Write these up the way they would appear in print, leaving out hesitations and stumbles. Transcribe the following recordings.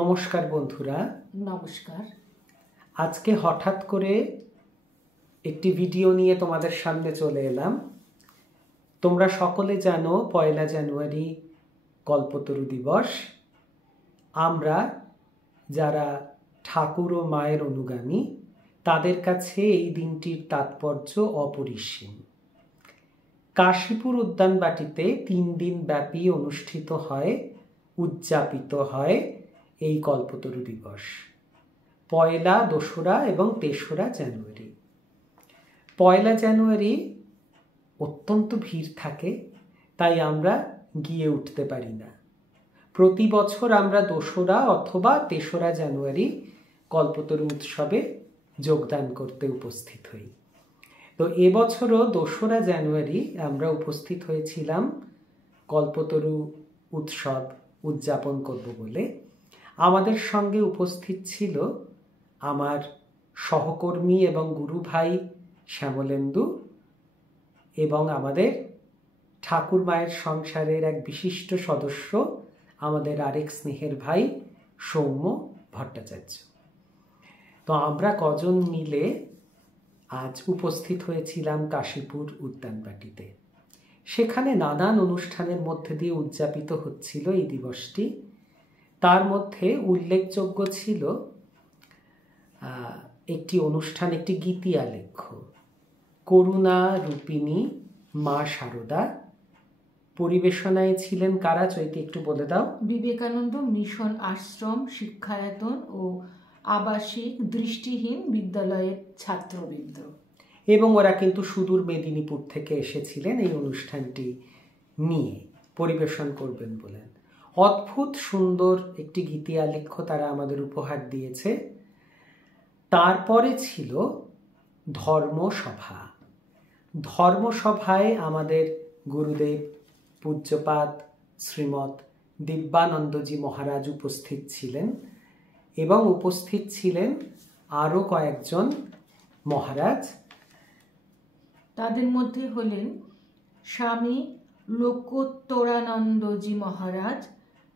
নমস্কার বন্ধুরা। নমস্কার। আজকে হঠাৎ করে একটি ভিডিও নিয়ে তোমাদের সামনে চলে এলাম। তোমরা সকলে জানো 1 জানুয়ারি কল্পতরু দিবস। আমরা যারা ঠাকুর ও মায়ের অনুগামী তাদের কাছে এই দিনটির তাৎপর্য অপরিসীম। কাশীপুর উদ্যানবাটিতে 3 দিন ব্যাপী অনুষ্ঠিত হয়, উদযাপিত হয় এই কল্পতরু দিবস 1, 2 এবং 3 জানুয়ারি। 1 জানুয়ারি অত্যন্ত ভিড় থাকে, তাই আমরা গিয়ে উঠতে পারি না। প্রতি বছর আমরা 2 অথবা 3 জানুয়ারি কল্পতরু উৎসবে যোগদান করতে উপস্থিত হই। তো এবছরও 2 জানুয়ারি আমরা উপস্থিত হয়েছিলাম কল্পতরু উৎসব উদযাপন করব বলে। আমাদের সঙ্গে উপস্থিত ছিল আমার সহকর্মী এবং গুরু ভাই শ্যামলেন্দু এবং আমাদের ঠাকুর মায়ের সংসারের এক বিশিষ্ট সদস্য, আমাদের আরেক স্নেহের ভাই সৌম্য ভট্টাচার্য। তো আমরা কজন মিলে আজ উপস্থিত হয়েছিলাম কাশীপুর উদ্যানবাটিতে। সেখানে নানান অনুষ্ঠানের মধ্যে দিয়ে উদযাপিত হচ্ছিল এই দিবসটি। তার মধ্যে উল্লেখযোগ্য ছিল একটি অনুষ্ঠান, একটি গীতি আলেখ্য, করুণা রূপিণী মা শারদা। পরিবেশনায় ছিলেন কারা, চৈতি একটু বলে দাও। বিবেকানন্দ মিশন আশ্রম শিক্ষায়তন ও আবাসিক দৃষ্টিহীন বিদ্যালয়ের ছাত্রবৃন্দ। এবং ওরা কিন্তু সুদূর মেদিনীপুর থেকে এসেছিলেন এই অনুষ্ঠানটি নিয়ে পরিবেশন করবেন বলেন। অদ্ভুত সুন্দর একটি গীতি আলেখ্য তারা আমাদের উপহার দিয়েছে। তারপরে ছিল ধর্মসভা। ধর্মসভায় আমাদের গুরুদেব পূজ্যপাদ শ্রীমৎ দিব্যানন্দজি মহারাজ উপস্থিত ছিলেন এবং উপস্থিত ছিলেন আরও কয়েকজন মহারাজ। তাদের মধ্যে হলেন স্বামী লোকোত্তরানন্দজি মহারাজ,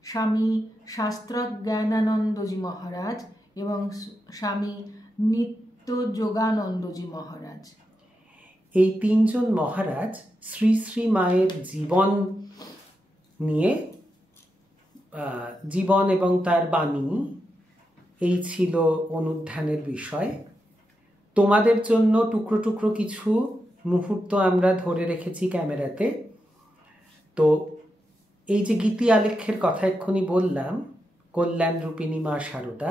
স্বামী শাস্ত্রজ্ঞানানন্দজি মহারাজ এবং স্বামী নিত্যযোগানন্দজি মহারাজ। এই 3 জন মহারাজ শ্রী শ্রী মায়ের জীবন নিয়ে, জীবন এবং তার বাণী, এই ছিল অনুধ্যানের বিষয়। তোমাদের জন্য টুকরো টুকরো কিছু মুহূর্ত আমরা ধরে রেখেছি ক্যামেরাতে। তো এই যে গীতি আলেখ্যের কথা এক্ষুনি বললাম, কল্যাণ রূপিণী মা শারদা,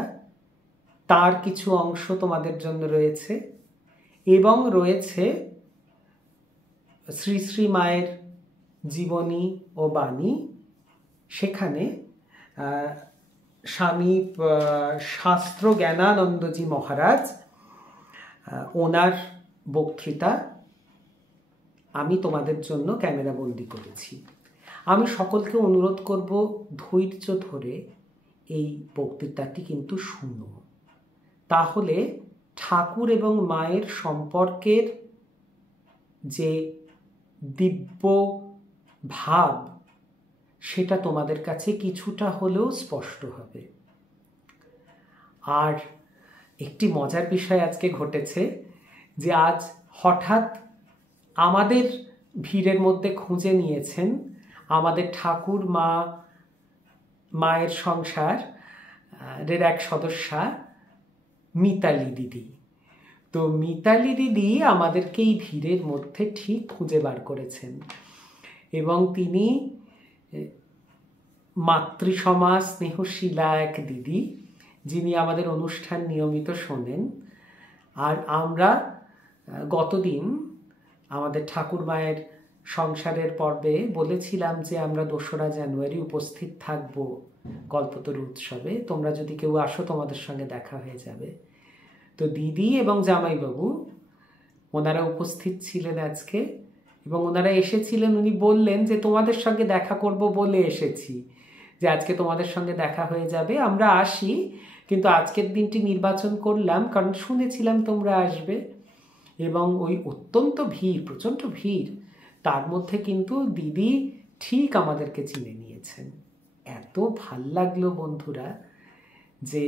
তার কিছু অংশ তোমাদের জন্য রয়েছে এবং রয়েছে শ্রী শ্রী মায়ের জীবনী ও বাণী। সেখানে স্বামী শাস্ত্র জ্ঞানানন্দজি মহারাজ, ওনার বক্তৃতা আমি তোমাদের জন্য ক্যামেরা বন্দি করেছি। আমি সকলকে অনুরোধ করব ধৈর্য ধরে এই বক্তৃতাটি কিন্তু শুনো, তাহলে ঠাকুর এবং মায়ের সম্পর্কের যে দিব্য ভাব সেটা তোমাদের কাছে কিছুটা হলেও স্পষ্ট হবে। আর একটি মজার বিষয় আজকে ঘটেছে যে আজ হঠাৎ আমাদের ভিড়ের মধ্যে খুঁজে নিয়েছেন আমাদের ঠাকুর মায়ের সংসারের এক সদস্যা মিতালি দিদি। তো মিতালি দিদি আমাদেরকে এই ভিড়ের মধ্যে ঠিক খুঁজে বার করেছেন এবং তিনি মাতৃসমাজ স্নেহশীলা এক দিদি, যিনি আমাদের অনুষ্ঠান নিয়মিত শোনেন। আর আমরা গতদিন আমাদের ঠাকুর মায়ের সংসারের পর্বে বলেছিলাম যে আমরা 2 জানুয়ারি উপস্থিত থাকব কল্পতরু উৎসবে। তোমরা যদি কেউ আসো তোমাদের সঙ্গে দেখা হয়ে যাবে। তো দিদি এবং জামাইবাবু ওনারা উপস্থিত ছিলেন আজকে এবং ওনারা এসেছিলেন। উনি বললেন যে তোমাদের সঙ্গে দেখা করব বলে এসেছি, যে আজকে তোমাদের সঙ্গে দেখা হয়ে যাবে, আমরা আসি, কিন্তু আজকের দিনটি নির্বাচন করলাম কারণ শুনেছিলাম তোমরা আসবে। এবং ওই অত্যন্ত ভিড়, প্রচণ্ড ভিড়, তার মধ্যে কিন্তু দিদি ঠিক আমাদেরকে চিনে নিয়েছেন। এত ভাল লাগলো বন্ধুরা যে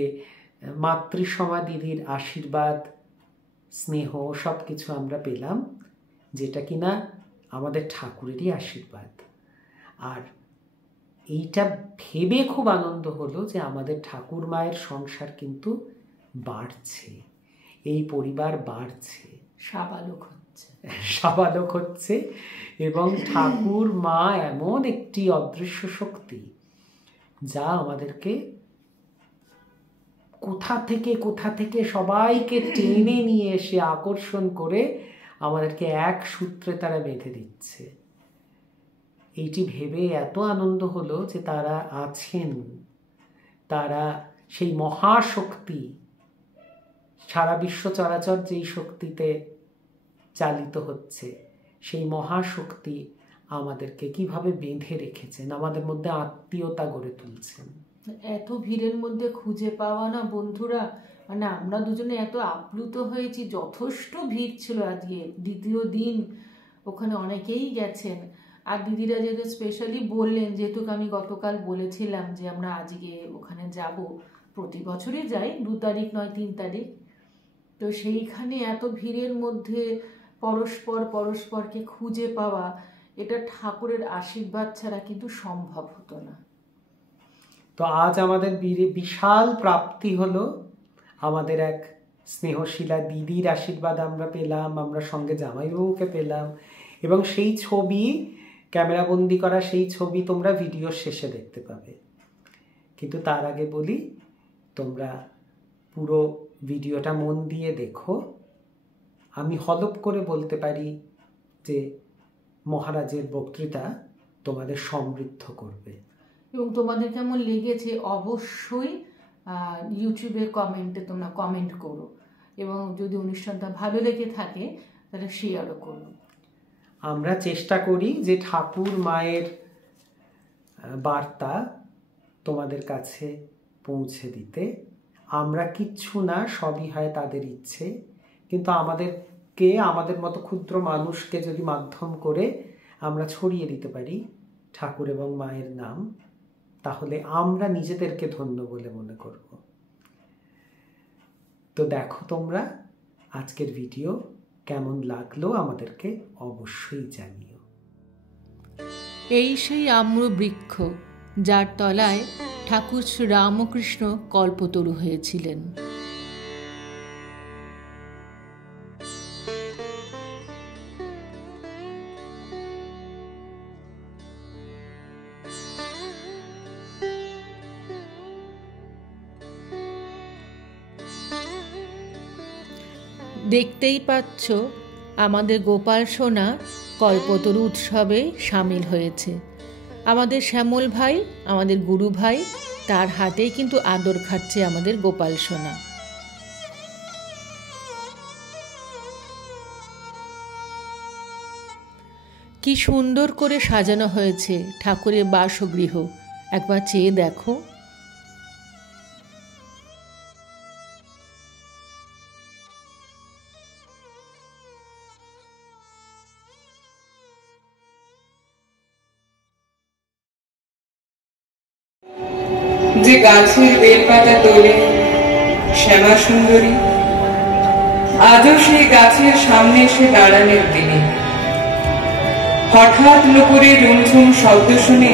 মাতৃসমা দিদির আশীর্বাদ, স্নেহ সব কিছু আমরা পেলাম, যেটা কিনা আমাদের ঠাকুরেরই আশীর্বাদ। আর এইটা ভেবে খুব আনন্দ হলো যে আমাদের ঠাকুর মায়ের সংসার কিন্তু বাড়ছে, এই পরিবার বাড়ছে, সাবালক হচ্ছে। এবং ঠাকুর মা এমন একটি অদৃশ্য শক্তি, যা আমাদেরকে কোথা থেকে সবাইকে টেনে নিয়ে এসে আকর্ষণ করে আমাদেরকে এক সূত্রে তারা বেঁধে দিচ্ছে। এইটি ভেবে এত আনন্দ হলো যে তারা আছেন, তারা সেই মহাশক্তি, সারা বিশ্ব চরাচর যেই শক্তিতে চালিত হচ্ছে, সেই মহাশক্তি আমাদেরকে কিভাবে বেঁধে রেখেছেন, আমাদের মধ্যে আত্মীয়তা গড়ে তুলছেন। এত ভিড়ের মধ্যে খুঁজে পাওয়া না বন্ধুরা, মানে আমরা দুজনে এত আপ্লুত হয়েছি। যথেষ্ট ভিড় ছিল আজকে, দ্বিতীয় দিন, ওখানে অনেকেই গেছেন। আর দিদিরা যেহেতু স্পেশালি বললেন, যেহেতু আমি গতকাল বলেছিলাম যে আমরা আজকে ওখানে যাব, প্রতি বছরই যাই, 2 তারিখ নয় 3 তারিখ, তো সেইখানে এত ভিড়ের মধ্যে পরস্পরকে খুঁজে পাওয়া, এটা ঠাকুরের আশীর্বাদ ছাড়া কিন্তু সম্ভব হতো না। তো আজ আমাদের বিশাল প্রাপ্তি হলো, আমাদের এক স্নেহশীলা দিদির আশীর্বাদ আমরা পেলাম, আমরা সঙ্গে জামাইবাবুকে পেলাম, এবং সেই ছবি, ক্যামেরাবন্দি করা সেই ছবি তোমরা ভিডিওর শেষে দেখতে পাবে। কিন্তু তার আগে বলি, তোমরা পুরো ভিডিওটা মন দিয়ে দেখো। আমি হলপ করে বলতে পারি যে মহারাজের বক্তৃতা তোমাদের সমৃদ্ধ করবে। এবং তোমাদের কেমন লেগেছে অবশ্যই ইউটিউবে কমেন্টে তোমরা কমেন্ট করো, এবং যদি অনুষ্ঠানটা ভালো লেগে থাকে তাহলে শেয়ারও করো। আমরা চেষ্টা করি যে ঠাকুর মায়ের বার্তা তোমাদের কাছে পৌঁছে দিতে। আমরা কিচ্ছু না, সবই হয় তাদের ইচ্ছে, কিন্তু আমাদের মতো ক্ষুদ্র মানুষকে যদি মাধ্যম করে আমরা ছড়িয়ে দিতে পারি ঠাকুর এবং মায়ের নাম, তাহলে আমরা নিজেদেরকে ধন্য বলে মনে করব। তো দেখো তোমরা আজকের ভিডিও কেমন লাগলো আমাদেরকে অবশ্যই জানিও। এই সেই আম্র বৃক্ষ, যার তলায় ঠাকুর শ্রী রামকৃষ্ণ কল্পতরু হয়েছিলেন। দেখতেই পাচ্ছ আমাদের গোপাল সোনা কল্পতরু উৎসবে সামিল হয়েছে। আমাদের শ্যামল ভাই, আমাদের গুরু ভাই, তার হাতেই কিন্তু আদর খাচ্ছে আমাদের গোপাল সোনা। কি সুন্দর করে সাজানো হয়েছে ঠাকুরের বাসগৃহ, একবার চেয়ে দেখো। যে গাছের বেলপাতা তোলে শ্যামা সুন্দরী, আজও সেই গাছের সামনে এসে দাঁড়ালেন তিনি। হঠাৎ নুপুরে রুমঝুম শব্দ শুনে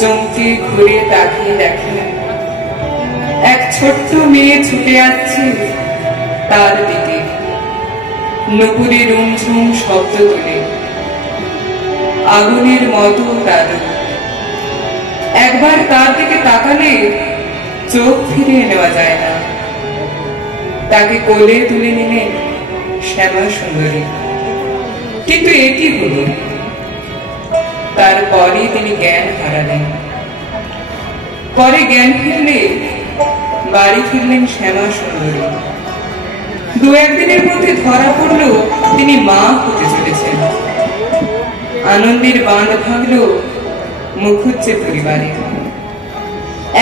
চমকে ঘুরে তাকিয়ে দেখেন এক ছোট্ট মেয়ে ছুটে আসছে তার দিকে। নুপুরে রুমঝুম শব্দ তোলে, আগুনের মতো তার। একবার তার দিকে তাকালে চোখ ফিরিয়ে নেওয়া যায় না। তাকে কোলে তুলে নিলেন শ্যামা সুন্দরী। কিন্তু এটি হলো, তারপরে তিনি জ্ঞান হারালেন। পরে জ্ঞান ফিরলে বাড়ি ফিরলেন শ্যামা সুন্দরী। 2-1 দিনের মধ্যে ধরা পড়ল তিনি মা হতে চলেছেন। আনন্দের বাঁধ ভাঙল মুখুজ্জে পরিবারে।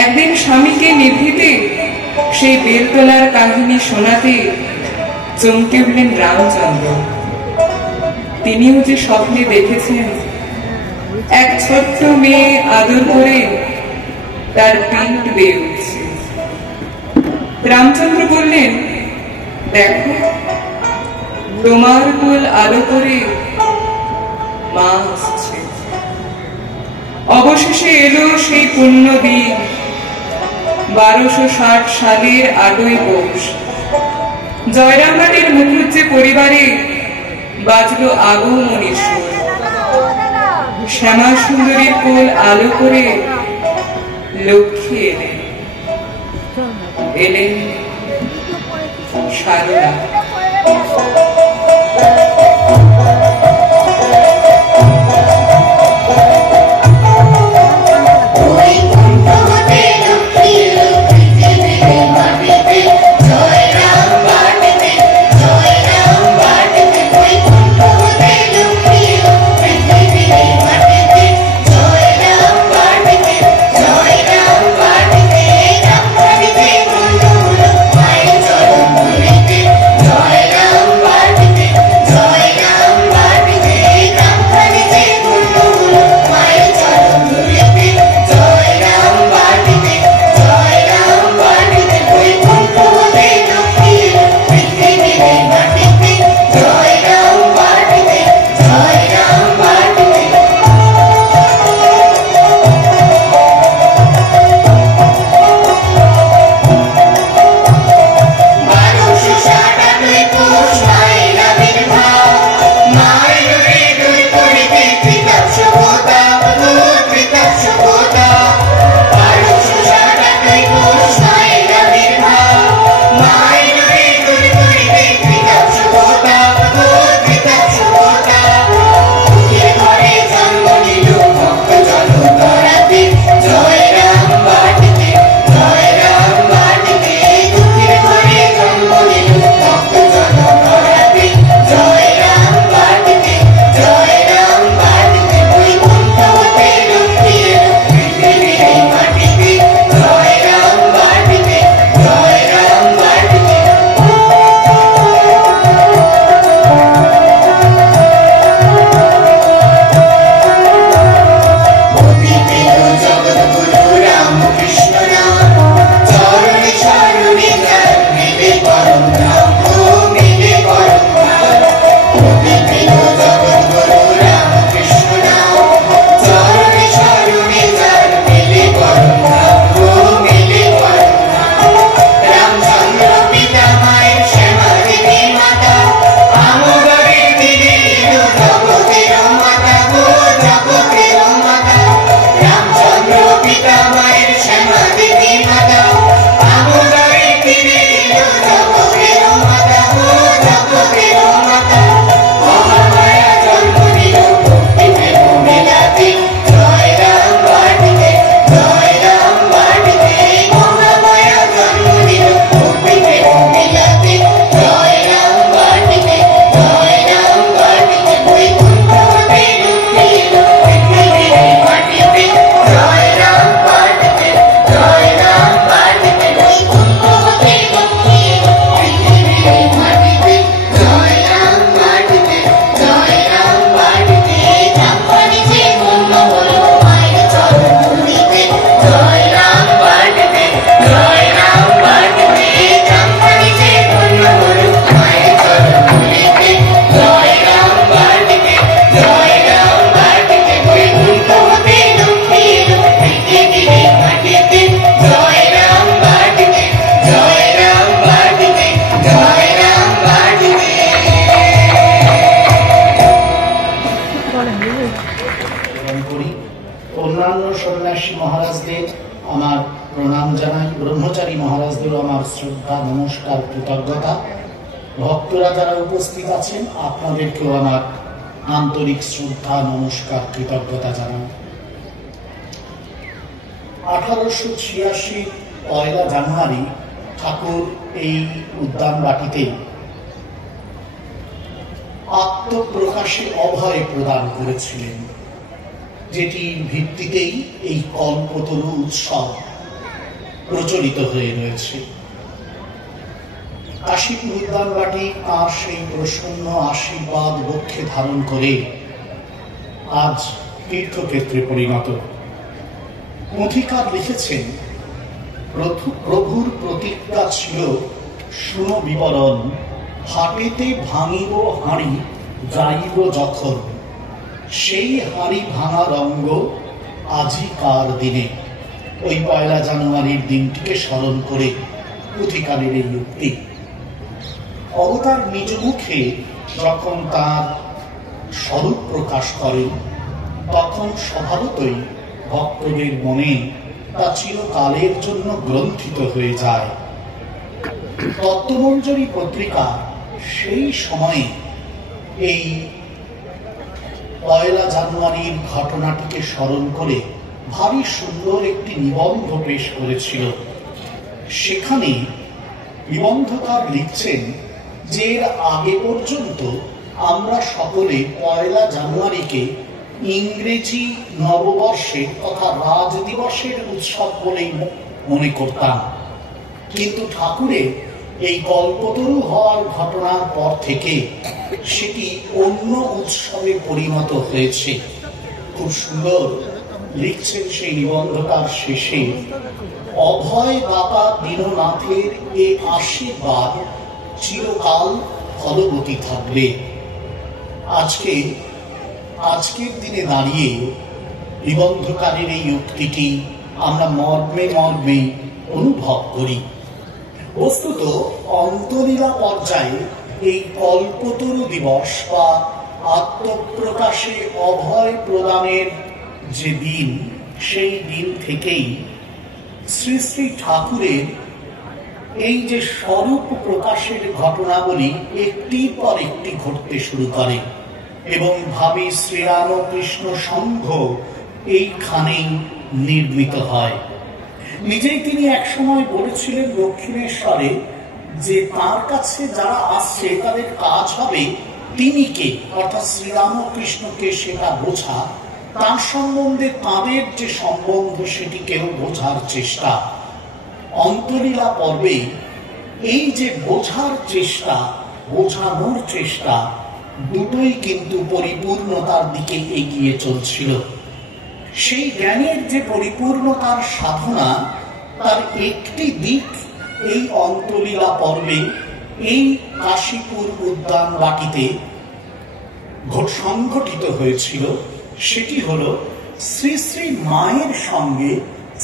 একদিন স্বামীকে নিভৃতে সেই বেলতলার কাহিনী শোনাতে চমকে উঠলেন রামচন্দ্র। তিনিও যে স্বপ্নে দেখেছেন এক ছোট্ট মেয়ে আদর করে তার পিঠ বেয়ে উঠছে। রামচন্দ্র বললেন, দেখো তোমার কোল আলো করে মা আসছে। অবশেষে এলো সেই পুণ্য দিন, 1260 সালের 8ই পৌষ। জয়রামবাটির মুখুজ্জে পরিবারে বাজলো আগমনীর সুর। শ্যামা সুন্দরীর কোল আলো করে লক্ষ্মী এলেন, এলেন সারদা। অন্যান্য সন্ন্যাসী মহারাজদের আমার প্রণাম জানাই, ব্রহ্মচারী মহারাজদেরও আমার শ্রদ্ধা, নমস্কার, কৃতজ্ঞতা। ভক্তরা যারা উপস্থিত আছেন আপনাদেরকেও আমার আন্তরিক শ্রদ্ধা, নমস্কার, কৃতজ্ঞতা জানাই। 1886 পয়লা জানুয়ারি ঠাকুর এই উদ্যান বাটিতে আত্মপ্রকাশে অভয় প্রদান করেছিলেন, যেটির ভিত্তিতেই এই কল্পতরু উৎসব প্রচলিত হয়ে রয়েছে। কাশীপুর উদ্যানবাটি তাঁর সেই প্রসন্ন আশীর্বাদ বক্ষে ধারণ করে আজ তীর্থক্ষেত্রে পরিণত। পুঁথিকার লিখেছেন, প্রভুর প্রতিজ্ঞা ছিল, শুনো বিবরণ, হাটেতে ভাঙিব হাঁড়ি, যাইব যখন, সেই হাঁড়ি ভাঙা রঙ্গ আজিকার দিনে। ওই 1 জানুয়ারির দিনটিকে স্মরণ করে পুঁথিকারের এই উক্তি। অবতার নিজ মুখে যখন তার স্বরূপ প্রকাশ করেন, তখন স্বভাবতই ভক্তদের মনে তা চিরকালের জন্য গ্রন্থিত হয়ে যায়। তত্ত্বমঞ্জরি পত্রিকা সেই সময়ে এই 1 জানুয়ারির ঘটনাটিকে স্মরণ করে ভারী সুন্দর একটি নিবন্ধ পেশ করেছিল। সেখানে নিবন্ধকার লিখছেন যে এর আগে পর্যন্ত আমরা সকলে 1 জানুয়ারিকে ইংরেজি নববর্ষে তথা রাজ দিবসের উৎসব বলেই মনে করতাম, কিন্তু ঠাকুরের এই কল্পতরু হওয়ার ঘটনার পর থেকে সেটি অন্য উৎসবে পরিণত হয়েছে। খুব সুন্দর লিখছেন সেই নিবন্ধকার শেষে, অভয় দাতা দীননাথের এ আশীর্বাদ চিরকাল ফলবতী থাকবে। আজকের দিনে দাঁড়িয়ে নিবন্ধকারের এই উক্তিটি আমরা মর্মে মর্মে অনুভব করি। বস্তুত অন্তলীলা পর্যায়ে এই কল্পতরু দিবস বা আত্মপ্রকাশে অভয় প্রদানের যে দিন, সেই দিন থেকেই শ্রী শ্রী ঠাকুরের এই যে স্বরূপ প্রকাশের ঘটনাবলী একটির পর একটি ঘটতে শুরু করে এবং ভাবি শ্রীরামকৃষ্ণ সংঘ এইখানেই নির্মিত হয়। নিজেই তিনি একসময় বলেছিলেন দক্ষিণেশ্বরে যে তার কাছে যারা আসছে তাদের কাজ হবে তিনি কে, অর্থাৎ শ্রীরামকৃষ্ণকে সেটা বোঝা, তার সম্বন্ধে তাদের যে সম্বন্ধ সেটিকেও বোঝার চেষ্টা। অন্তলীলা পর্বে এই যে বোঝার চেষ্টা, বোঝানোর চেষ্টা, দুটোই কিন্তু পরিপূর্ণতার দিকে এগিয়ে চলছিল। সেই জ্ঞানের যে পরিপূর্ণতার সাধনা, তার একটি দিক এই অন্তলীলা পর্বে এই কাশীপুর উদ্যান বাটিতে সংঘটিত হয়েছিল। সেটি হল শ্রী শ্রী মায়ের সঙ্গে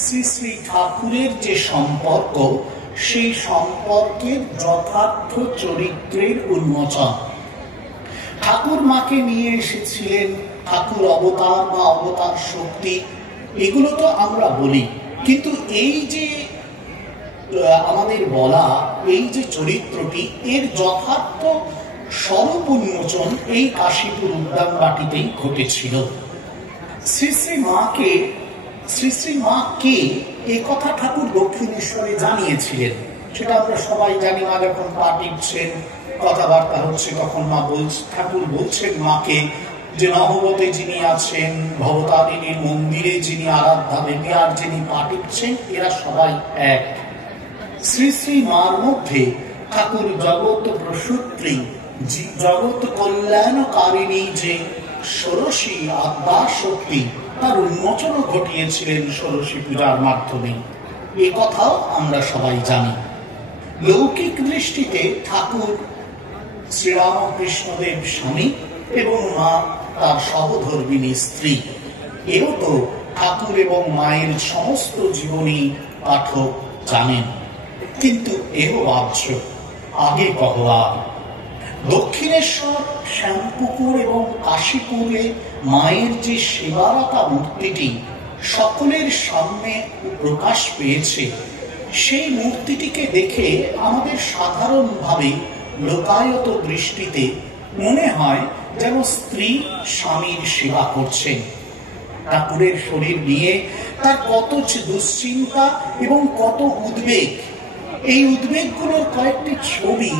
শ্রী শ্রী ঠাকুরের যে সম্পর্ক, সেই সম্পর্কের যথার্থ চরিত্রের উন্মোচন। ঠাকুর মাকে নিয়ে এসেছিলেন ঠাকুর অবতার বা অবতার শক্তি, এগুলো তো আমরা বলি, কিন্তু এই যে আমাদের বলা এই যে চরিত্রটি, এর যথার্থ স্বরূপ উন্মোচন এই কাশীপুর উদ্যান বাটিতেই ঘটেছিল। শ্রী শ্রী মা কে এ কথা ঠাকুর দক্ষিণেশ্বরে জানিয়েছিলেন, সেটা আমরা সবাই জানি। মা যখন পা টিপছেন, কথাবার্তা হচ্ছে, তখন ঠাকুর বলছেন মাকে যে নহবতে যিনি আছেন, ভবতারিণীর মন্দিরে যিনি আরাধ্যা দেবী আর যিনি পা টিপছেন, এরা সবাই এক। শ্রী শ্রী মার মধ্যে ঠাকুর জগৎ প্রসূত্রী, জগৎ কল্যাণকারিণী যে ষোড়শী আদ্যা শক্তি, তার উন্মোচন ঘটিয়েছিলেন ষোড়শী পূজার মাধ্যমে, এ কথাও আমরা সবাই জানি। লৌকিক দৃষ্টিতে ঠাকুর শ্রীরামকৃষ্ণদেব স্বামী এবং মা তার সহধর্মিণী স্ত্রী, এও তো ঠাকুর এবং মায়ের সমস্ত জীবনী পাঠক জানেন। কিন্তু এও বাহ্য, আগে কহবার দক্ষিণেশ্বর, শ্যামপুকুর এবং কাশীপুরে মায়ের যে সেবারতা মূর্তিটি সকলের সামনে প্রকাশ পেয়েছে, সেই মূর্তিটিকে দেখে আমাদের সাধারণভাবে লোকায়ত দৃষ্টিতে মনে হয় যেন স্ত্রী স্বামীর সেবা করছেন। ঠাকুরের শরীর নিয়ে তার কত দুশ্চিন্তা এবং কত উদ্বেগ, এই উদ্বেগগুলোর কয়েকটি ছবি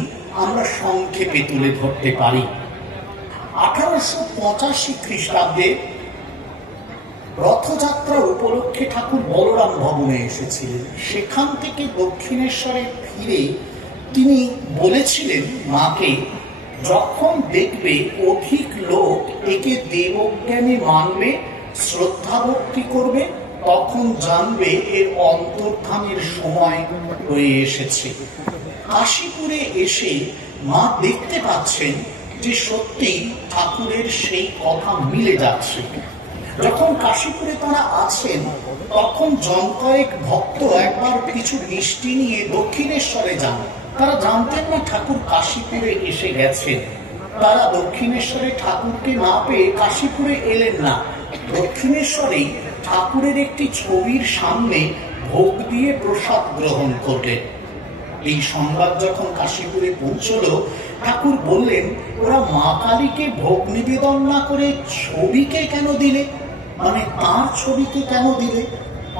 আমরা সংক্ষেপে তুলে ধরতে পারি। 1885 খ্রিস্টাব্দে রথযাত্রার উপলক্ষে ঠাকুর বলরাম ভবনে এসেছিলেন। সেখান থেকে দক্ষিণেশ্বরে ফিরে তিনি বলেছিলেন মাকে, যখন দেখবে অধিক লোক একে দেবজ্ঞানে মানবে, শ্রদ্ধা ভক্তি করবে, তখন জানবে এর অন্তর্ধানের সময় হয়ে এসেছে। কাশীপুরে এসে মা দেখতে পাচ্ছেন যে সত্যি ঠাকুরের সেই কথা মিলে যাচ্ছে। যখন কাশীপুরে তারা আছেন তখন জনকয়েক ভক্ত একবার কিছু মিষ্টি নিয়ে দক্ষিণেশ্বরে যান। তারা জানতেন না ঠাকুর কাশীপুরে এসে গেছেন। তারা দক্ষিণেশ্বরে ঠাকুরকে না পেয়ে কাশীপুরে এলেন না, দক্ষিণেশ্বরেই ঠাকুরের একটি ছবির সামনে ভোগ দিয়ে প্রসাদ গ্রহণ করলেন। এই সংবাদ যখন কাশীপুরে পৌঁছলো, ঠাকুর বললেন, ওরা মা কালীকে ভোগ নিবেদন না করে ছবিকে কেন দিলে, মানে তার ছবিকে কেন দিলে?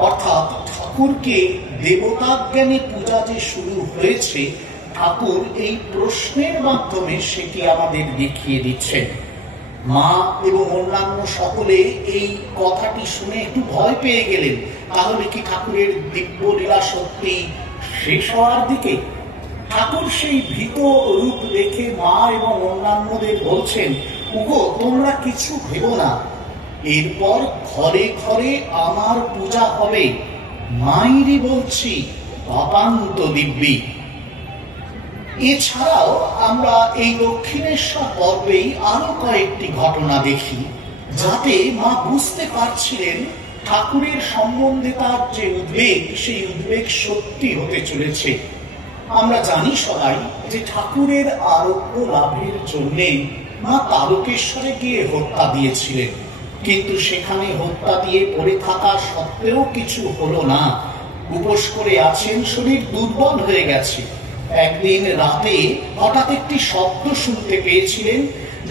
অর্থাৎ ঠাকুরকে দেবতা জ্ঞানে পূজা যে শুরু হয়েছে, ঠাকুর এই প্রশ্নের মাধ্যমে সেটি আমাদের দেখিয়ে দিচ্ছেন। মা এবং অন্যান্য সকলে এই কথাটি শুনে একটু ভয় পেয়ে গেলেন। তাহলে কি ঠাকুরের দিব্য লীলা সত্যি শেষ হওয়ার দিকে? ঠাকুর সেই ভীত রূপ দেখে মা এবং অন্যান্যদের বলছেন, উগো তোমরা কিছু ভেবো না, এরপর ঘরে ঘরে আমার পূজা হবে, মাইরি বলছি, অপান্ত দিব্যি। এছাড়াও আমরা এই দক্ষিণেশ্বর পর্বেই আরো কয়েকটি ঘটনা দেখি, যাতে মা বুঝতে পারছিলেন ঠাকুরের সম্বন্ধে তার যে উদ্বেগ, সেই উদ্বেগ সত্যি হতে চলেছে। আমরা জানি সবাই যে ঠাকুরের আরোগ্য লাভের জন্য মা তারকেশ্বরে গিয়ে হত্যা দিয়েছিলেন, কিন্তু সেখানে হত্যা দিয়ে পড়ে থাকা সত্ত্বেও কিছু হলো না। উপোস করে আছেন, শরীর দুর্বল হয়ে গেছে। একদিন রাতে হঠাৎ একটি শব্দ শুনতে পেয়েছিলেন,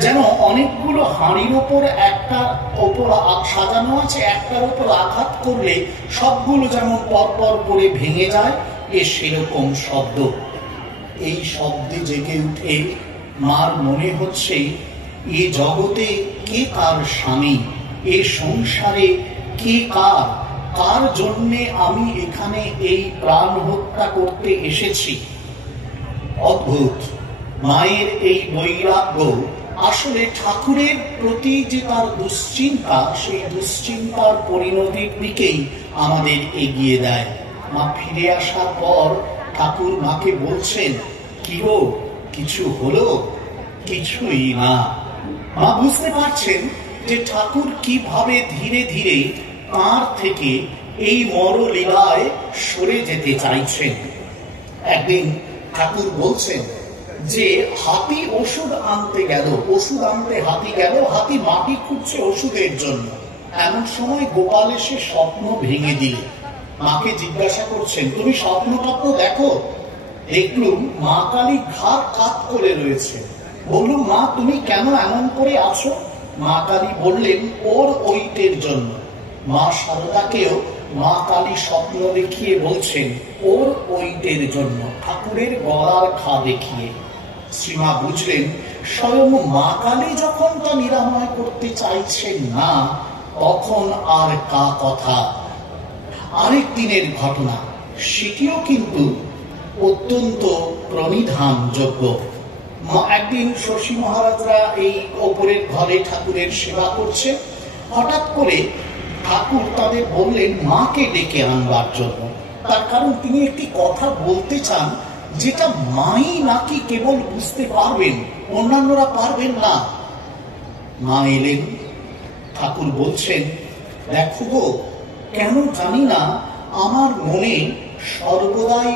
যেন অনেকগুলো হাঁড়ির ওপর একটা ওপর সাজানো আছে, একটার ওপর আঘাত করলে সবগুলো যেমন পরপর করে ভেঙে যায়, সেরকম শব্দ। এই শব্দে জেগে উঠে মার মনে হচ্ছে, এ জগতে কে কার স্বামী, এ সংসারে কে কার, কার জন্যে আমি এখানে এই প্রাণ হত্যা করতে এসেছি। অদ্ভুত মায়ের এই বৈরাগ্য আসলে ঠাকুরের প্রতি যে তার দুশ্চিন্তা, সেই দুশ্চিন্তার পরিণতির দিকেই আমাদের এগিয়ে দেয়। মা ফিরে আসার পর ঠাকুর মাকে বলছেন, কি গো কিছু হলো? কিছুই না। মা বুঝতে পারছেন যে ঠাকুর কিভাবে ধীরে ধীরে তাঁর থেকে এই মরলীলায় সরে যেতে চাইছেন। একদিন ঠাকুর বলছেন যে হাতি ওষুধ আনতে গেল, ওষুধ আনতে হাতি গেল, হাতি মাটি খুঁজছে ওষুধের জন্য। এমন সময় গোপাল এসে স্বপ্ন ভেঙে দিল। মাকে জিজ্ঞাসা করছেন, তুমি স্বপ্ন টপ্ন দেখো? দেখলুম মা কালী ঘাট কাত করে রয়েছে। বললুম, মা তুমি কেন এমন করে আছো? মা কালী বললেন, ওর ঐটের জন্য। মা শারদাকেও মা কালী স্বপ্ন দেখিয়ে বলছেন, ওর ঐটের জন্য, ঠাকুরের গলার ঘা দেখিয়ে। শ্রীমা বুঝলেন স্বয়ং মা কালী যখন তা নিরাময় করতে চাইছেন না, তখন আর কা কথা। আরেক দিনের ঘটনা, সেটিও কিন্তু অত্যন্ত প্রণিধানযোগ্য। একদিন শশী মহারাজরা এই ওপরের ঘরে ঠাকুরের সেবা করছে। হঠাৎ করে ঠাকুর তাদের বললেন মাকে ডেকে আনবার জন্য। তার কারণ তিনি একটি কথা বলতে চান, যেটা মাই নাকি কেবল বুঝতে পারবেন, অন্যান্যরা পারবেন না। মা এলেন। ঠাকুর বলছেন, দেখো গো, কেন জানি না আমার মনে সর্বদাই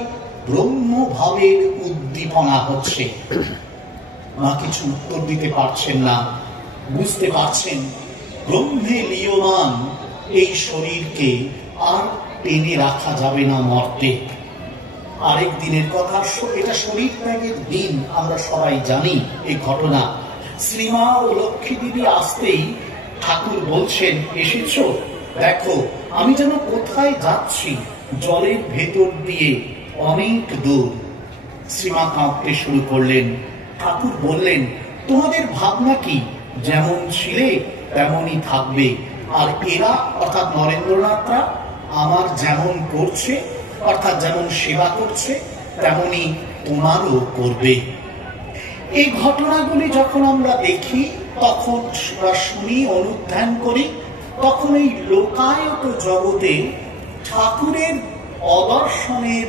ব্রহ্মভাবের উদ্দীপনা হচ্ছে। মা কিছু উত্তর দিতে পারছেন না। বুঝতে পারছেন ব্রহ্মে লীয়মান এই শরীরকে আর টেনে রাখা যাবে না মর্তে। আরেক দিনের কথা, এটা শরীর ত্যাগের দিন, আমরা সবাই জানি এই ঘটনা। শ্রীমা ও লক্ষ্মী দিদি আসতেই ঠাকুর বলছেন, এসেছো? দেখো আমি যেন কোথায় যাচ্ছি, জলের ভেতর দিয়ে অনেক দূর। শ্রীমা কাঁদতে শুরু করলেন। ঠাকুর বললেন, তোমাদের ভাবনা কি? যেমন ছিলে তেমনই থাকবে। আর এরা অর্থাৎ নরেন্দ্রনাথরা আমার যেমন করছে, অর্থাৎ যেমন সেবা করছে, তেমনি তোমারও করবে। এই ঘটনাগুলি যখন আমরা দেখি, তখন শুনি, অনুধ্যান করি, তখন এই লোকায়ত জগতে ঠাকুরের অদর্শনের,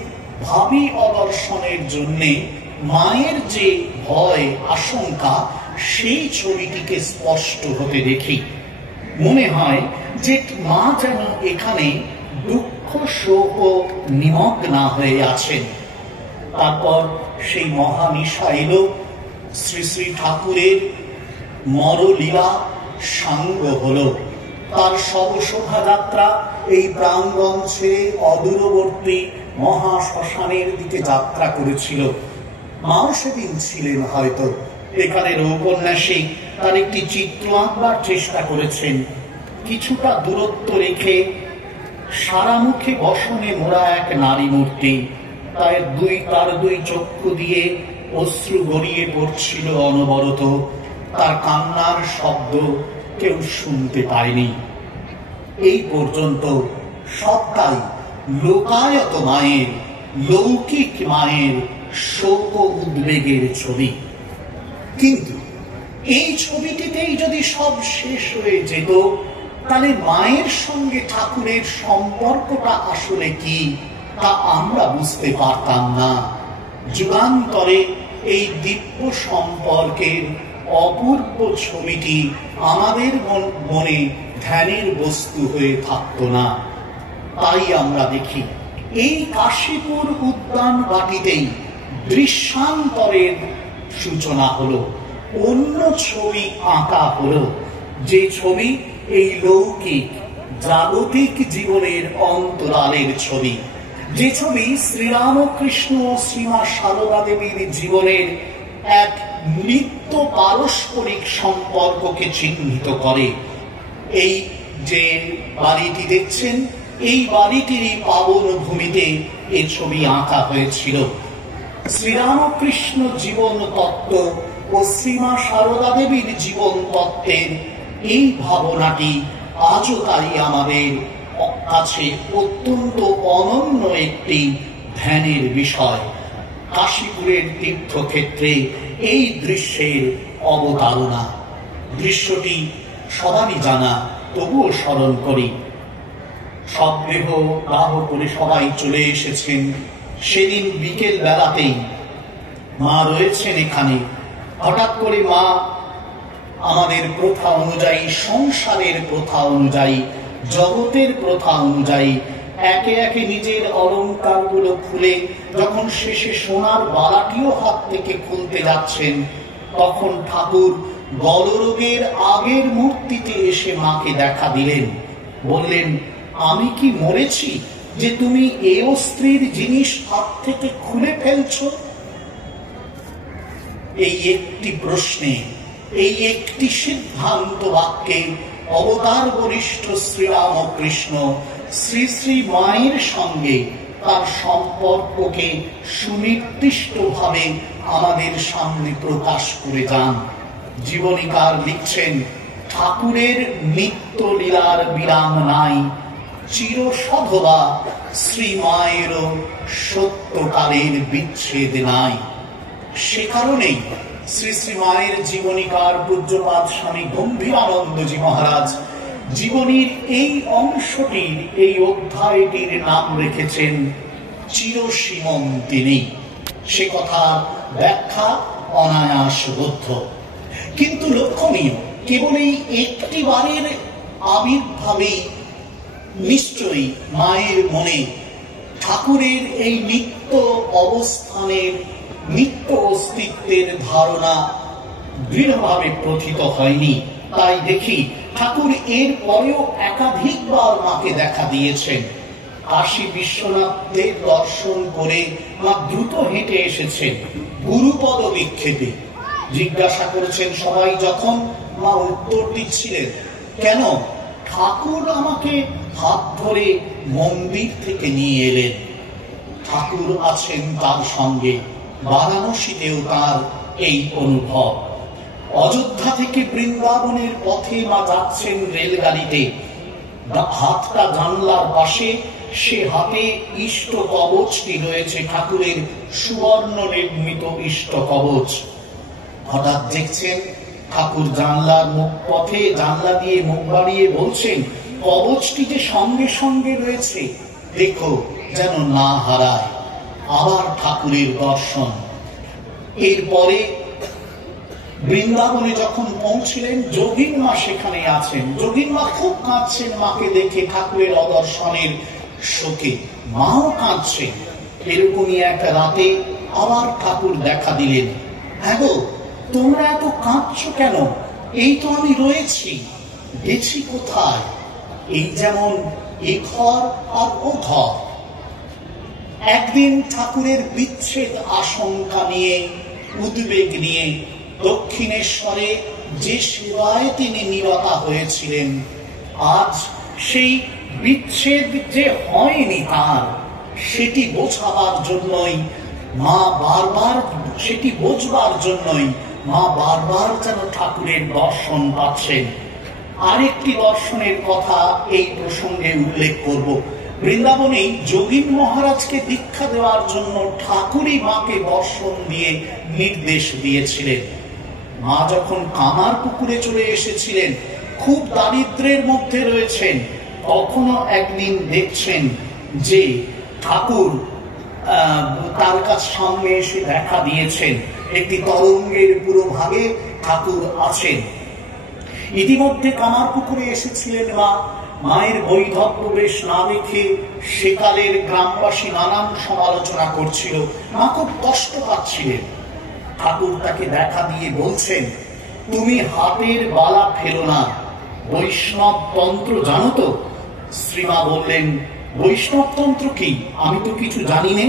ভাবী অদর্শনের জন্যে মায়ের যে ভয় আশঙ্কা, সেই ছবিটিকে স্পষ্ট হতে দেখি। মনে হয় যে মা যেন এখানে দুঃখ শোক নিমগ্না হয়ে আছেন। তারপর সেই মহানিশা এলো, শ্রী শ্রী ঠাকুরের মরলীলা সাঙ্গ হলো। তার শোভাযাত্রা এই প্রাঙ্গণ ছেড়ে অদূরবর্তী মহাশ্মশানের দিকে যাত্রা করেছিল। মাও সেদিন ছিলেন হয়তো। এখানের উপন্যাসিক তার একটি চিত্র আঁকবার চেষ্টা করেছেন। কিছুটা দূরত্ব রেখে সারা মুখে বসনে মোড়া এক নারী মূর্তি, তার দুই চক্ষু দিয়ে অশ্রু গড়িয়ে পড়ছিল অনবরত। তার কান্নার শব্দ কেউ শুনতে পায়নি। এই পর্যন্ত সবটাই লোকায়ত মায়ের, লৌকিক মায়ের শোক উদ্বেগের ছবি। কিন্তু এই ছবিটিতেই যদি সব শেষ হয়ে যেত, তাহলে মায়ের সঙ্গে ঠাকুরের সম্পর্কটা আসলে কি তা আমরা বুঝতে পারতাম না। যুগান্তরে এই দিব্য সম্পর্কের অপূর্ব ছবিটি আমাদের মনে ধ্যানের বস্তু হয়ে থাকত না। তাই আমরা দেখি এই কাশীপুর উদ্যান বাটিতেই দৃশ্যান্তরের সূচনা হলো, অন্য ছবি আঁকা হলো, যে ছবি এই লৌকিক জাগতিক জীবনের অন্তরালের ছবি, যে ছবি শ্রীরামকৃষ্ণ ও শ্রীমা সারদা দেবীর জীবনের এক নিত্য পারস্পরিক সম্পর্ককে চিহ্নিত করে। এই যে বাড়িটি দেখছেন, এই বাড়িটিরই পাবন ভূমিতে এই ছবি আঁকা হয়েছিল। শ্রীরামকৃষ্ণ জীবন তত্ত্ব ও শ্রীমা সারদা দেবীর জীবন তত্ত্বের এই ভাবনাটি আজও তাই আমাদের কাছে অত্যন্ত অনন্য একটি ধ্যানের বিষয়। কাশীপুরের তীর্থক্ষেত্রে এই দৃশ্যের অবতারণা, দৃশ্যটি সবারই জানা, তবুও স্মরণ করি। সব দেহ দাহ করে সবাই চলে এসেছেন। সেদিন বিকেল বেলাতেই মা রয়েছেন এখানে। হঠাৎ করে মা আমাদের প্রথা অনুযায়ী, সংসারের প্রথা অনুযায়ী, জগতের প্রথা অনুযায়ী একে একে নিজের অলঙ্কারগুলো খুলে যখন শেষে সোনার বালাটিও হাত থেকে খুলতে যাচ্ছেন, তখন ঠাকুর গলরোগের আগের মূর্তিতে এসে মাকে দেখা দিলেন। বললেন, আমি কি মরেছি যে তুমি এ স্ত্রীর জিনিস হাত থেকে খুলে ফেলছ? এই একটি প্রশ্নে, এই একটি সিদ্ধান্ত বাক্যে অবতার বরিষ্ঠ শ্রীরামকৃষ্ণ শ্রী শ্রী মায়ের সঙ্গে তার সম্পর্ককে সুনির্দিষ্টভাবে আমাদের সামনে প্রকাশ করে যান। জীবনীকার লিখছেন, ঠাকুরের নিত্য লীলার বিরাম নাই, চিরসধবা শ্রী মায়েরও সত্যকালের বিচ্ছেদ নাই। সে কারণেই শ্রী শ্রী মায়ের জীবনীকার পূজ্যপাদ স্বামী গম্ভীরানন্দজি মহারাজ জীবনীর এই অংশটির, এই অধ্যায়টির নাম রেখেছেন চিরসীমন্তিনী। সে কথা ব্যাখ্যা অনায়াসবোধ্য, কিন্তু লক্ষণীয় কেবল এই একটি বারের আবির্ভাবেই নিশ্চয়ই মায়ের মনে ঠাকুরের এই নিত্য অবস্থানের, নিত্য অস্তিত্বের ধারণা দৃঢ়ভাবে প্রথিত হয়নি। তাই দেখি ঠাকুর এর পরেও একাধিকবার মাকে দেখা দিয়েছেন। কাশী বিশ্বনাথের দর্শন করে মা দ্রুত হেঁটে এসেছেন গুরুপদ বিক্ষেপে। জিজ্ঞাসা করেছেন সবাই যখন, মা উত্তর দিচ্ছিলেন, কেন? ঠাকুর আমাকে হাত ধরে মন্দির থেকে নিয়ে এলেন। ঠাকুর আছেন তার সঙ্গে। বারাণসীতেও তার এই অনুভব। অযোধ্যা থেকে বৃন্দাবনের পথে মা যাচ্ছেন রেলগাড়িতে। হাতটা জানলার পাশে, সে হাতে ইষ্ট কবচটি রয়েছে, ঠাকুরের সুবর্ণ নির্মিত ইষ্ট কবচ। হঠাৎ দেখছেন ঠাকুর জানলার মুখ পথে, জানলা দিয়ে মুখ বাড়িয়ে বলছেন, কবচটি যে সঙ্গে সঙ্গে রয়েছে, দেখো যেন না হারায়। আবার ঠাকুরের দর্শন। এরপরে বৃন্দাবনে যখন পৌঁছলেন, যোগীন মা সেখানে আছেন। যোগীন মা খুব কাঁদছেন মাকে দেখে, ঠাকুরের অদর্শনের শোকে মাও কাঁদছেন। এরকমই এক রাতে আবার ঠাকুর দেখা দিলেন। হ্যাঁ গো, তোমরা এত কাঁদছো কেন? এই তো আমি রয়েছি, গেছি কোথায়? এই যেমন এ ঘর আর ও ঘর। একদিন ঠাকুরের বিচ্ছেদ আশঙ্কা নিয়ে, উদ্বেগ নিয়ে দক্ষিণেশ্বরে যে সেবায় তিনি নিরতা হয়েছিলেন, আজ সেই বিচ্ছেদ যে হয়নি তার, সেটি বোঝাবার জন্যই মা বারবার, সেটি বোঝবার জন্যই মা বারবার যেন ঠাকুরের দর্শন পাচ্ছেন। আরেকটি দর্শনের কথা এই প্রসঙ্গে উল্লেখ করব। বৃন্দাবনেই যোগীন মহারাজকে দীক্ষা দেওয়ার জন্য ঠাকুরই মাকে দর্শন দিয়ে নির্দেশ দিয়েছিলেন। মা যখন কামার পুকুরে চলে এসেছিলেন, খুব দারিদ্র্যের মধ্যে রয়েছেন, কখনো একদিন দেখছেন যে ঠাকুর তার কাছে সামনে এসে দেখা দিয়েছেন। একটি তরঙ্গের পুরো ভাগে ঠাকুর আছেন। ইতিমধ্যে কামার পুকুরে এসেছিলেন মা। মায়ের বৈধব্য বেশ না দেখে সেকালের গ্রামবাসী নানান সমালোচনা করছিল। মা খুব কষ্ট পাচ্ছিলেন। ঠাকুর তাকে দেখা দিয়ে বলছেন, তুমি হাতের বালা ফেলো না, বৈষ্ণব তন্ত্র জানো তো? শ্রীমা বললেন, বৈষ্ণব তন্ত্র কি? আমি তো কিছু জানি না।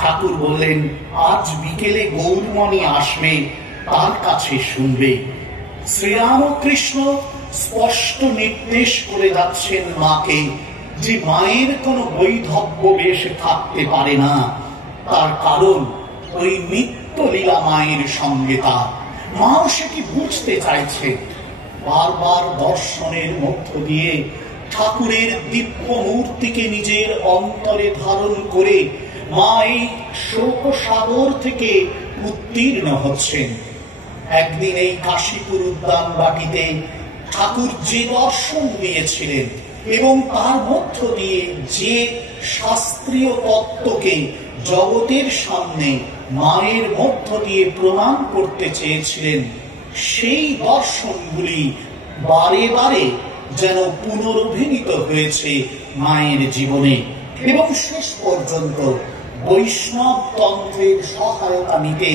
ঠাকুর বললেন, আজ বিকেলে গৌরমণি আসবে, তার কাছে শুনবে। শ্রীরামকৃষ্ণ স্পষ্ট নির্দেশ করে যাচ্ছেন মাকে যে মায়ের কোনো বৈধব্য বেশ থাকতে পারে না। তার কারণ ওই নিত্য লীলা মায়ের সঙ্গে তার। মাও সেটি বুঝতে চাইছে। বারবার দর্শনের মধ্য দিয়ে ঠাকুরের দিব্য মূর্তিকে নিজের অন্তরে ধারণ করে মা এই শোক সাগর থেকে উত্তীর্ণ হচ্ছেন। একদিন এই কাশীপুর উদ্যান বাটিতে ঠাকুর যে দর্শন দিয়েছিলেন এবং তার মধ্য দিয়ে যে শাস্ত্রীয় তত্ত্বকে জগতের সামনে মায়ের মধ্য দিয়ে প্রমাণ করতে চেয়েছিলেন, সেই দর্শনগুলি বারে বারে যেন পুনরুজ্জীবিত হয়েছে মায়ের জীবনে। এবং শেষ পর্যন্ত বৈষ্ণব তন্ত্রের সহায়তা নিতে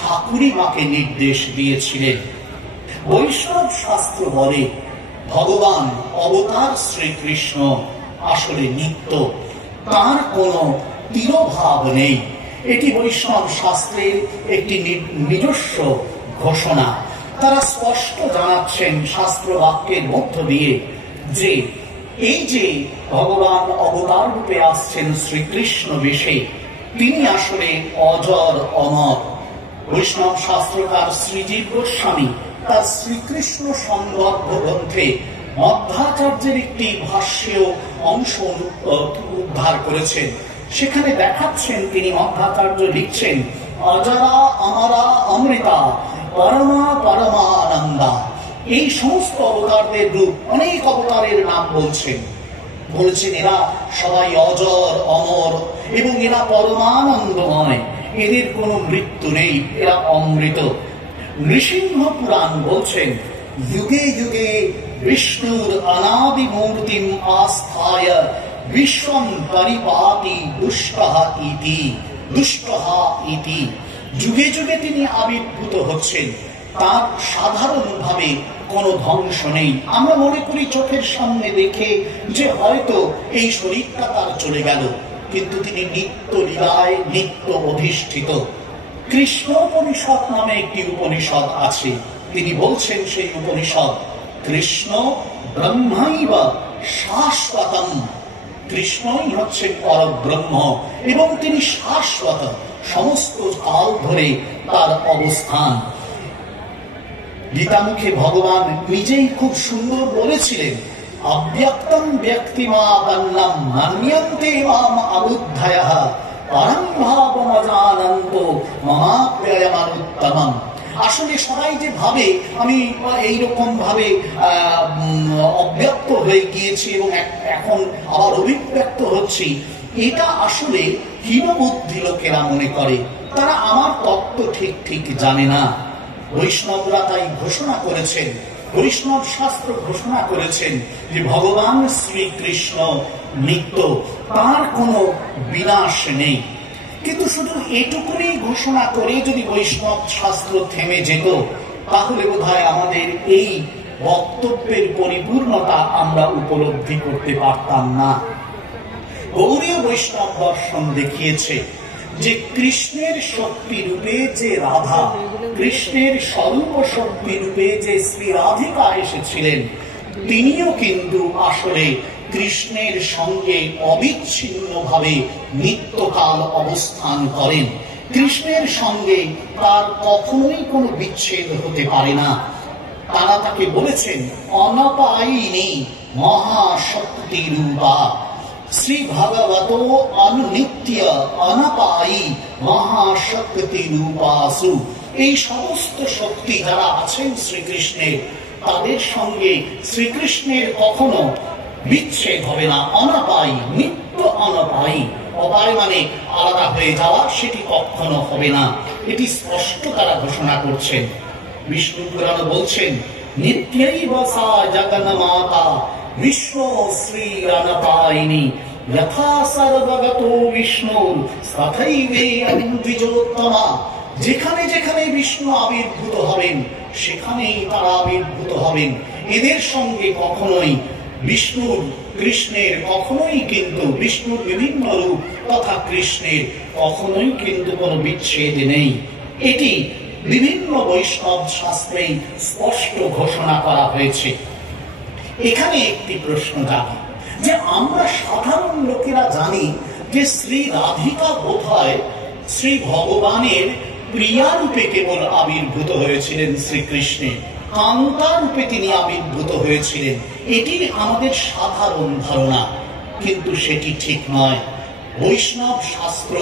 ঠাকুরই মাকে নির্দেশ দিয়েছিলেন। বৈষ্ণব শাস্ত্র বলে ভগবান অবতার শ্রীকৃষ্ণ আসলে নিত্য, তার কোনো তিরোভাব নেই। এটি বৈষ্ণব শাস্ত্রের একটি নিজস্ব ঘোষণা। তারা স্পষ্ট জানাচ্ছেন শাস্ত্র বাক্যের মধ্য দিয়ে যে এই যে ভগবান অবতার রূপে আসছেন শ্রীকৃষ্ণ বেশে, তিনি আসলে অজর অমর। বৈষ্ণব শাস্ত্রকার শ্রীজীব গোস্বামী তার শ্রীকৃষ্ণ সন্দর্ভ গ্রন্থে মধ্বাচার্যের একটি ভাষ্যেও অংশ উদ্ধার করেছেন। সেখানে দেখাচ্ছেন, তিনি মধ্বাচার্য লিখছেন, অজরা অমরা অমৃতা পরমা পরমানন্দা। এই সমস্ত অবতারদের রূপ, অনেক অবতারের নাম বলছেন, এরা সবাই অজর অমর এবং এরা পরমানন্দময়, এদের কোনো মৃত্যু নেই, এরা অমৃত। নৃসিংহ পুরাণ বলছেন, যুগে যুগে বিষ্ণুর অনাদি মূর্তিম আস্থায় বিশ্বম পরিপাতি দুষ্টহ ইতি। যুগে যুগে তিনি আবির্ভূত হচ্ছেন, তার সাধারণভাবে কোনো ধ্বংস নেই। আমরা মনে করি চোখের সামনে দেখে যে হয়তো এই শরীরটা তার চলে গেল, কিন্তু তিনি নিত্য লীলায় নিত্য অধিষ্ঠিত। কৃষ্ণ উপনিষদ নামে একটি উপনিষদ আছে। তিনি বলছেন সেই উপনিষদ, কৃষ্ণ ব্রহ্মাইব শাশ্বতম। কৃষ্ণই হচ্ছেন পরব্রহ্ম এবং তিনি শাশ্বত, সমস্ত কাল ধরে তার অবস্থান। গীতামুখে ভগবান নিজেই খুব সুন্দর বলেছিলেন, অব্যক্তম ব্যক্তিমাপন্নম মান্যন্তে মাম অবুদ্ধয়ঃ পরম ভাবমজানন্তো মমাপ্যয়মানুত্তমম। আসলে সবাই যে ভাবে আমি এইরকম ভাবে অব্যক্ত হয়ে গিয়েছি এবং এখন আবার অভিব্যক্ত হচ্ছি, এটা আসলে হীনবুদ্ধি লোকেরা মনে করে। তারা আমার তত্ত্ব ঠিক জানে না। বৈষ্ণবরা তাই ঘোষণা করেছেন, বৈষ্ণব শাস্ত্র ঘোষণা করেছেন যে ভগবান শ্রীকৃষ্ণ নিত্য, তার কোনো বিনাশ নেই। কিন্তু শুধু এটুকুনি ঘোষণা করে যদি বৈষ্ণব শাস্ত্র থেমে যেত, তাহলে বোধহয় আমাদের এই বক্তব্যের পরিপূর্ণতা আমরা উপলব্ধি করতে পারতাম না। গৌড়ীয় বৈষ্ণব দর্শন দেখিয়েছে যে কৃষ্ণের শক্তি রূপে যে রাধা, কৃষ্ণের স্বরূপ শক্তি রূপে যে শ্রী রাধিকা এসেছিলেন, তিনিও কিন্তু আসলে কৃষ্ণের সঙ্গে অবিচ্ছিন্নভাবে নিত্যকাল অবস্থান করেন। কৃষ্ণের সঙ্গে তার কখনোই কোনো বিচ্ছেদ হতে পারে না। তারা তাকে বলেছেন অনপায়িনী মহাশক্তি রূপা, শ্রী ভগবত অনিত্য অনপায়ী মহাশক্তি রূপাসু। এই সমস্ত শক্তি যারা আছেন শ্রীকৃষ্ণের, তাদের সঙ্গে শ্রীকৃষ্ণের কখনো বিচ্ছেদ হবে না। অনাপায়ী, নিত্য অনাপায়ী। অপায় মানে আলাদা হয়ে যাওয়া, সেটি কখনো হবে না। এটি স্পষ্ট তারা ঘোষণা করছেন। বিষ্ণু পুরাণ বলছেন নিত্যৈব সা জগন্মাতা বিষ্ণু শ্রী অনপায়িনী, যথা সর্বগতো বিষ্ণু তথৈবে দ্বিজোত্তমা। যেখানে যেখানে বিষ্ণু আবির্ভূত হবেন, সেখানেই তারা আবির্ভূত হবেন। এদের সঙ্গে কখনোই বিষ্ণুর, কৃষ্ণের কখনোই কিন্তু, বিষ্ণুর বিভিন্ন রূপ তথা কৃষ্ণের কখনোই কিন্তু কোনো বিচ্ছেদ নেই। এটি বিভিন্ন বৈষ্ণব শাস্ত্রে স্পষ্ট ঘোষণা করা হয়েছে। এখানে একটি প্রশ্ন জাগে যে আমরা সাধারণ লোকেরা জানি যে শ্রী রাধিকা বোধহয় শ্রী ভগবানের প্রিয়া রূপে কেবল আবির্ভূত হয়েছিলেন শ্রীকৃষ্ণের, কান্তা রূপে তিনি আবির্ভূত হয়েছিলেন, এটি আমাদের সাধারণ ধারণা। কিন্তু সেটি ঠিক নয়। বৈষ্ণব শাস্ত্র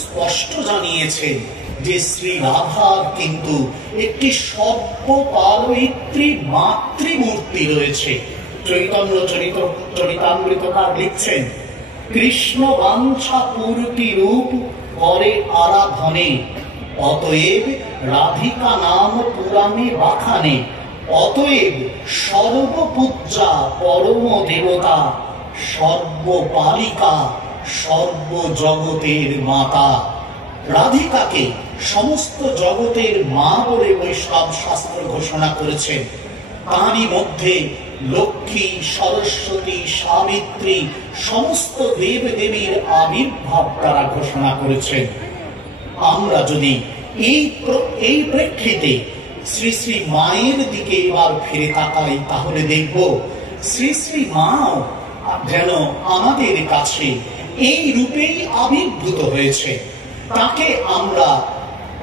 স্পষ্ট জানিয়েছেন যে শ্রী রাধার কিন্তু একটি সর্বপালয়িত্রী মাতৃমূর্তি রয়েছে। চৈতন্য চরিতামৃতকার লিখছেন কৃষ্ণ বাঞ্ছা পূর্তি রূপ করে আরাধনে, অতএব রাধিকা নাম পুরাণে বাখানে, অতএব সর্বপূজ্যা পরম দেবতা, সর্বপালিকা সর্বজগতের মাতা। রাধিকাকে সমস্ত জগতের মা বলে বৈষ্ণব শাস্ত্র ঘোষণা করেছেন। তারই মধ্যে লক্ষ্মী, সরস্বতী, সাবিত্রী সমস্ত দেব দেবীর আবির্ভাব তারা ঘোষণা করেছেন। আমরা যদি এই প্রেক্ষিতে শ্রী শ্রী মায়ের দিকে এবার ফিরে তাকাই, তাহলে দেখব শ্রী শ্রী মাও যেন আমাদের কাছে এই রূপেই আবির্ভূত হয়েছে। তাকে আমরা,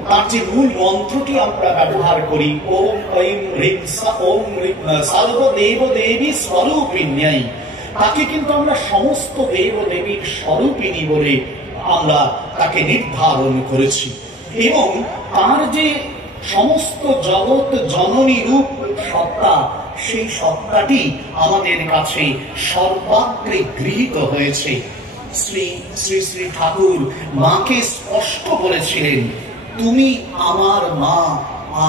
তার যে মূল মন্ত্রটি আমরা ব্যবহার করি, ওম ঐম হ্রিং ওম সর্বদেব দেবী স্বরূপিণ্যই, তাকে কিন্তু আমরা সমস্ত দেব দেবীর স্বরূপিণী বলে আমরা তাকে নির্ধারণ করেছি। এবং তার যে সমস্ত জগৎ জননী রূপ সত্তা, সেই সত্তাটি আমাদের কাছে সর্বাগ্রে গৃহীত হয়েছে। শ্রী শ্রী শ্রী ঠাকুর মাকে স্পষ্ট বলেছিলেন, তুমি আমার মা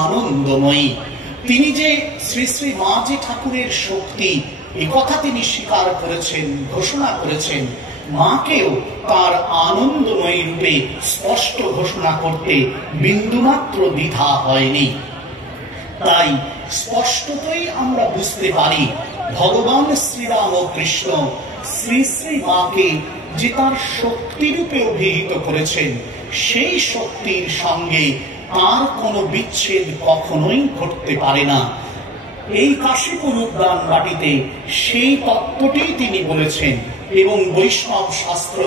আনন্দময়ী। তিনি যে শ্রী শ্রী মা যে ঠাকুরের শক্তি, এ কথা তিনি স্বীকার করেছেন, ঘোষণা করেছেন। মাকেও তার আনন্দময়ী রূপে স্পষ্ট ঘোষণা করতে বিন্দুমাত্র দ্বিধা হয়নি। তাই স্পষ্টতই আমরা বুঝতে পারি ভগবান শ্রীরাম ও কৃষ্ণ শ্রী শ্রী মাকে যে তার শক্তি রূপে অভিহিত করেছেন, সেই শক্তির সঙ্গে তার কোনো বিচ্ছেদ কখনোই ঘটতে পারে না। এই কাশীপুর উদ্যান বাটিতে সেই তত্ত্বটি তিনি বলেছেন। এবং বৈষ্ণব শাস্ত্র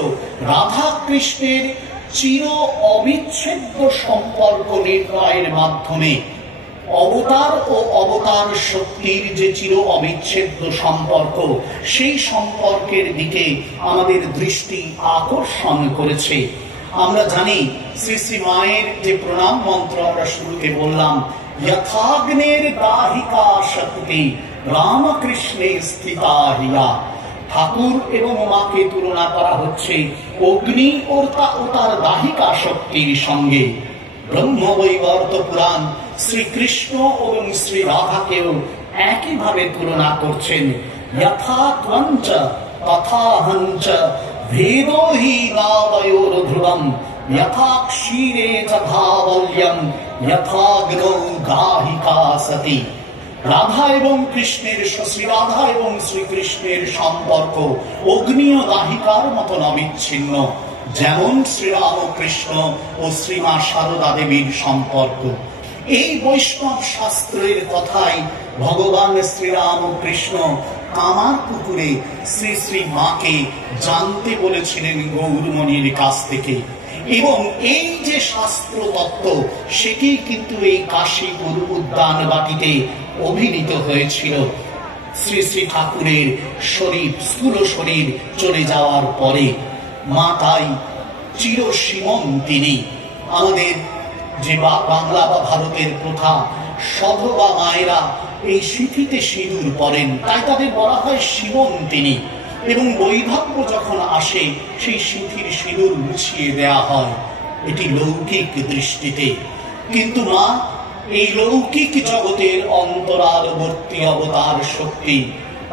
রাধা কৃষ্ণের চির অবিচ্ছেদ্য সম্পর্ক নির্ণয়ের মাধ্যমে অবতার ও অবতার শক্তির যে চির অবিচ্ছেদ্য সম্পর্ক, সেই সম্পর্কের দিকে আমাদের দৃষ্টি আকর্ষণ করেছে। আমরা জানি শ্রী শ্রী মায়ের যে প্রণাম মন্ত্র আমরা শুরুতে বললাম, যথাগ্নের দাহিকা শক্তি রামকৃষ্ণে স্থিতা হিয়া। ঠাকুর এবং মাকে তুলনা করা হচ্ছে অগ্নি ও তার দাহিকা শক্তির সঙ্গে। ব্রহ্মবৈবর্ত পুরাণ শ্রীকৃষ্ণ এবং শ্রী রাধাকেও একইভাবে তুলনা করছেন। যথা ত্বঞ্চ তথাহঞ্চ ভেদো হি নাদয়োর ধ্রুবম যথা ক্ষীরে চ ধাবল্যম যথাগ্নৌ গাহিকা সতি। রাধা এবং কৃষ্ণের, শ্রী রাধা এবং শ্রীকৃষ্ণের সম্পর্ক অগ্নি ও দাহিকার মতন অবিচ্ছিন্ন, যেমন শ্রীরামকৃষ্ণ ও শ্রীমা সারদা দেবীর সম্পর্ক। এই বৈষ্ণব শাস্ত্রের কথাই ভগবান শ্রীরামকৃষ্ণ কামার পুকুরে শ্রী শ্রী মাকে জানতে বলেছিলেন গৌরমণির কাছ থেকে। এবং এই যে শাস্ত্র তত্ত্ব, সেটি কিন্তু এই কাশীপুর উদ্যান বাটিতে অভিনীত হয়েছিল শ্রী শ্রী ঠাকুরের শরীর, স্থূল শরীর চলে যাওয়ার পরে। মা তাই চিরসীমন্তিনী। আমাদের যে বাংলা বা ভারতের প্রথা, সধবা মায়েরা এই সিঁথিতে সিঁদুর পরেন, তাই তাদের বলা হয় সীমন্তিনী। এবং বৈধব্য যখন আসে, সেই সিঁথির সিঁদুর মুছিয়ে দেয়া হয়, এটি লৌকিক দৃষ্টিতে। কিন্তু মা এই লৌকিক জগতের অন্তরালবর্তী অবতার শক্তি।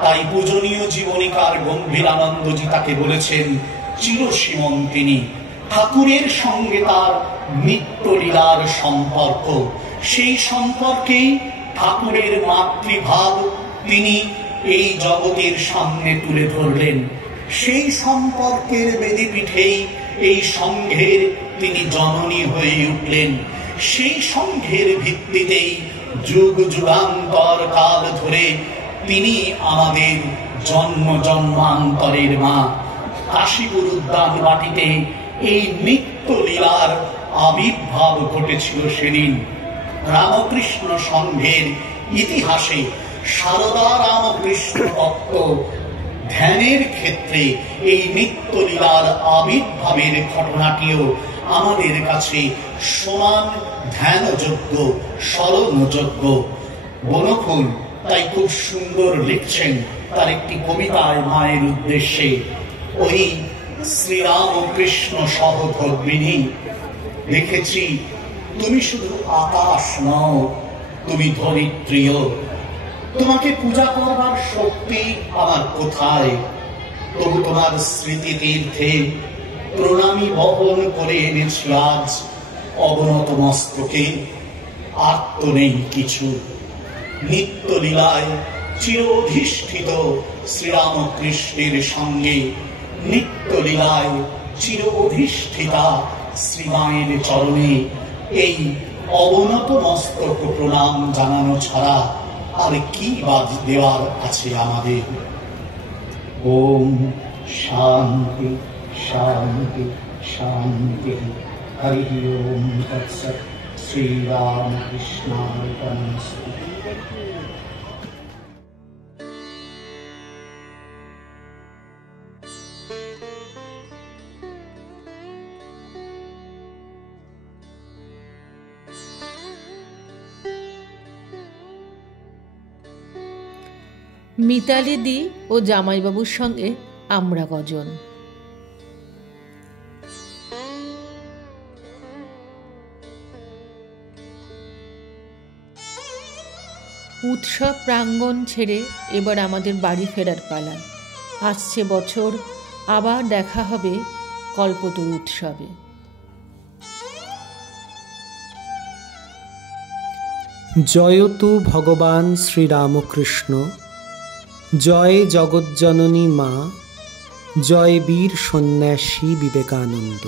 তাই পূজনীয় জীবনীকার গম্ভীরানন্দজি তাকে বলেছেন চিরসীমন্তিনী। ঠাকুরের সঙ্গে তার নিত্যলীলার সম্পর্ক, সেই সম্পর্কেই ঠাকুরের মাতৃভাব তিনি এই জগতের সামনে তুলে ধরলেন। সেই সম্পর্কের বেদিপীঠেই এই সংঘের তিনি জননী হয়ে উঠলেন। সেই সংঘের ভিত্তিতেই যুগ যুগান্তর কাল ধরে তিনি আমাদের জন্ম জন্মান্তরের মা। কাশীপুর উদ্যান বাটিতে এই নিত্য লীলার আবির্ভাব ঘটেছিল সেদিন। রামকৃষ্ণ সংঘের ইতিহাসে সারদা রামকৃষ্ণ তত্ত্ব ধ্যানের ক্ষেত্রে এই নিত্য লীলার আবির্ভাবের ঘটনাটিও আমাদের কাছে সমান ধ্যানযোগ্য, স্মরণযোগ্য। বনফুল তাই খুব সুন্দর লিখছেন তার একটি কবিতায় মায়ের উদ্দেশ্যে, ওই শ্রীরামকৃষ্ণ সহধর্মিণী, লিখেছি তুমি শুধু আকাশ নও, তুমি ধরিত্রীও। তোমাকে পূজা করবার শক্তি আমার কোথায়? তবু তোমার স্মৃতি তীর্থে প্রণামী বহন করে এনেছি আজ অবনত মস্তকে। আর তো নেই কিছু। নিত্য লীলায় চির অধিষ্ঠিত শ্রীরামকৃষ্ণের সঙ্গে নিত্য লীলায় চির অধিষ্ঠিতা শ্রীমায়ের চরণে এই অবনত মস্তক প্রণাম জানানো ছাড়া আর কি বাদ দেওয়ার আছে আমাদের? ওম শান্তি শান্তি শান্তি। হরি ওম তৎসৎ। শ্রীরামকৃষ্ণার্পণমস্তু। মিতালি দি ও জামাইবাবুর সঙ্গে আমরা কজন। উৎসব প্রাঙ্গণ ছেড়ে এবার আমাদের বাড়ি ফেরার পালা। আসছে বছর আবার দেখা হবে কল্পতরু উৎসবে। জয়তু ভগবান শ্রীরামকৃষ্ণ, জয় জগজ্জননী মা, জয় বীর সন্ন্যাসী বিবেকানন্দ।